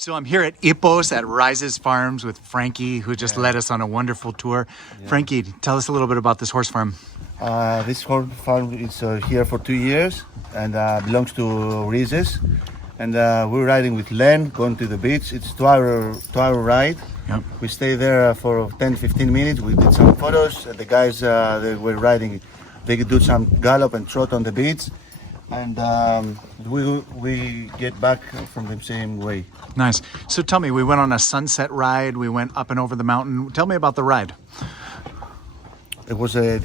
So I'm here at Ipos at Rises Farms with Frankie, who just led us on a wonderful tour. Frankie, tell us a little bit about this horse farm. This horse farm is here for 2 years and belongs to Rises. And we're riding with Len, going to the beach. It's two-hour ride. Yep. We stay there for 10-15 minutes. We did some photos. The guys they were riding, they could do some gallop and trot on the beach. And we get back from the same way. Nice. So tell me, we went on a sunset ride. We went up and over the mountain. Tell me about the ride. It was a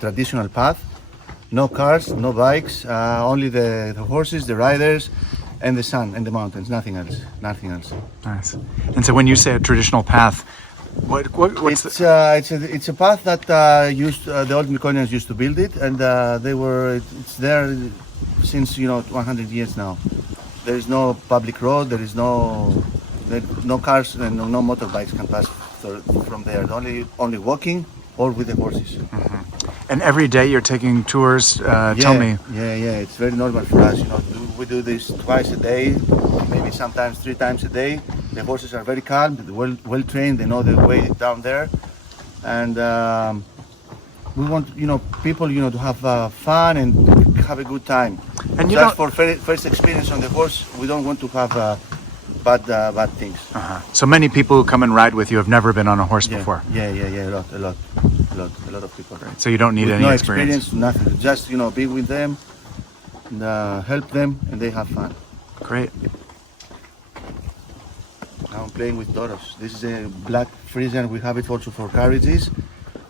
traditional path. No cars, no bikes, only the horses, the riders, and the sun and the mountains. Nothing else. Nothing else. Nice. And so when you say a traditional path, what's it's a path that the old Mykonos used to build it, and it's there since 100 years now. There is no public road. There is no cars and no motorbikes can pass from there. Only walking or with the horses. Mm-hmm. And every day you're taking tours. Tell me. Yeah. It's very normal for us. We do this twice a day, maybe sometimes 3 times a day. The horses are very calm, well trained. They know the way down there, and we want people to have fun and have a good time. And just for first experience on the horse, we don't want to have bad things. So many people who come and ride with you have never been on a horse before. Yeah, a lot of people. Right. So you don't need any experience. Nothing. Just be with them and help them, and they have fun. Great. Now I'm playing with Doros. This is a black Frisian. We have it also for carriages.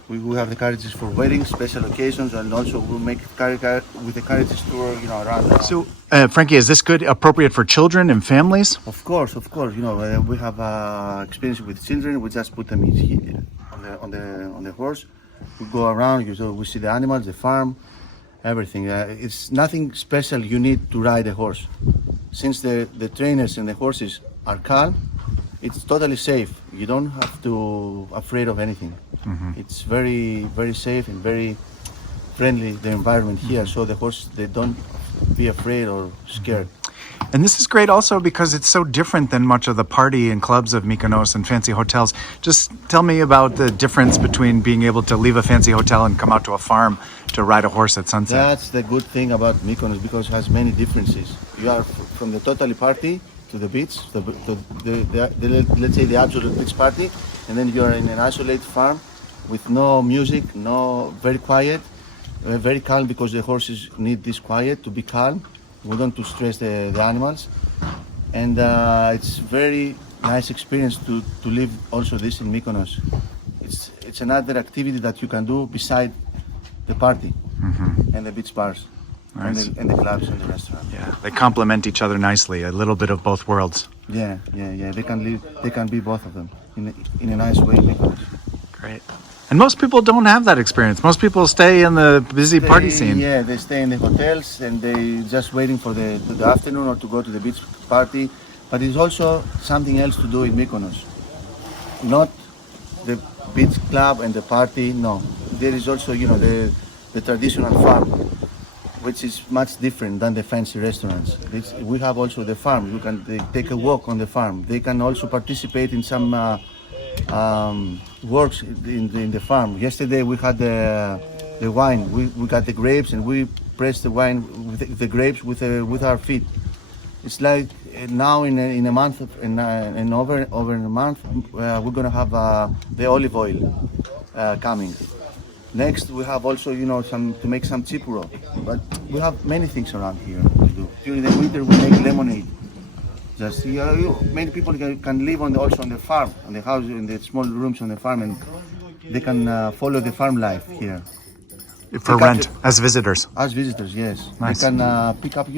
We have the carriages for weddings, special occasions, and also we make with the carriages tour around. So, Frankie, is this appropriate for children and families? Of course. We have experience with children. We just put them here on the horse. We go around. We see the animals, the farm, everything. It's nothing special you need to ride a horse. Since the trainers and the horses are calm, it's totally safe. You don't have to afraid of anything. Mm-hmm. It's very, very safe and very friendly, the environment here. So the horse, they don't be afraid or scared. And this is great also because it's so different than much of the party and clubs of Mykonos and fancy hotels. Just tell me about the difference between being able to leave a fancy hotel and come out to a farm to ride a horse at sunset. That's the good thing about Mykonos, because it has many differences. You are from the totally party to the beach, let's say the absolute beach party, and then you are in an isolated farm with no music, very quiet, very calm, because the horses need this quiet to be calm. We don't to stress the animals, and it's very nice experience to live also this in Mykonos. It's another activity that you can do beside the party and the beach bars. Nice. And the clubs and the restaurant. Yeah, they complement each other nicely. A little bit of both worlds. Yeah. They can be both of them in a nice way. Great. And most people don't have that experience. Most people stay in the busy party scene. Yeah, they stay in the hotels and they just waiting for the afternoon or to go to the beach party. But it's also something else to do in Mykonos. Not the beach club and the party. No, there is also the traditional farm, which is much different than the fancy restaurants. We have also the farm. You can take a walk on the farm. They can also participate in some works in the farm. Yesterday we had the wine. We got the grapes and we pressed the wine with the grapes with our feet. It's like now in a month and over a month we're gonna have the olive oil coming. Next, we have also, to make some chipuro. But we have many things around here to do. During the winter, we make lemonade. Just many people can live also on the farm, on the house, in the small rooms on the farm, and they can follow the farm life here. For rent, as visitors. As visitors, yes. Nice. They can pick up,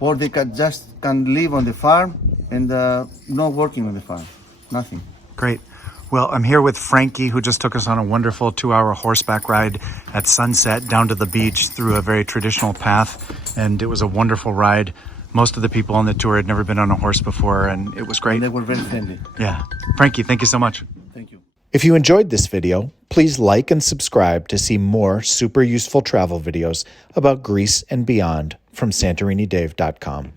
or they can live on the farm and not working on the farm. Nothing. Great. Well, I'm here with Frankie, who just took us on a wonderful 2-hour horseback ride at sunset down to the beach through a very traditional path. And it was a wonderful ride. Most of the people on the tour had never been on a horse before, and it was great. And they were very friendly. Yeah. Frankie, thank you so much. Thank you. If you enjoyed this video, please like and subscribe to see more super useful travel videos about Greece and beyond from SantoriniDave.com.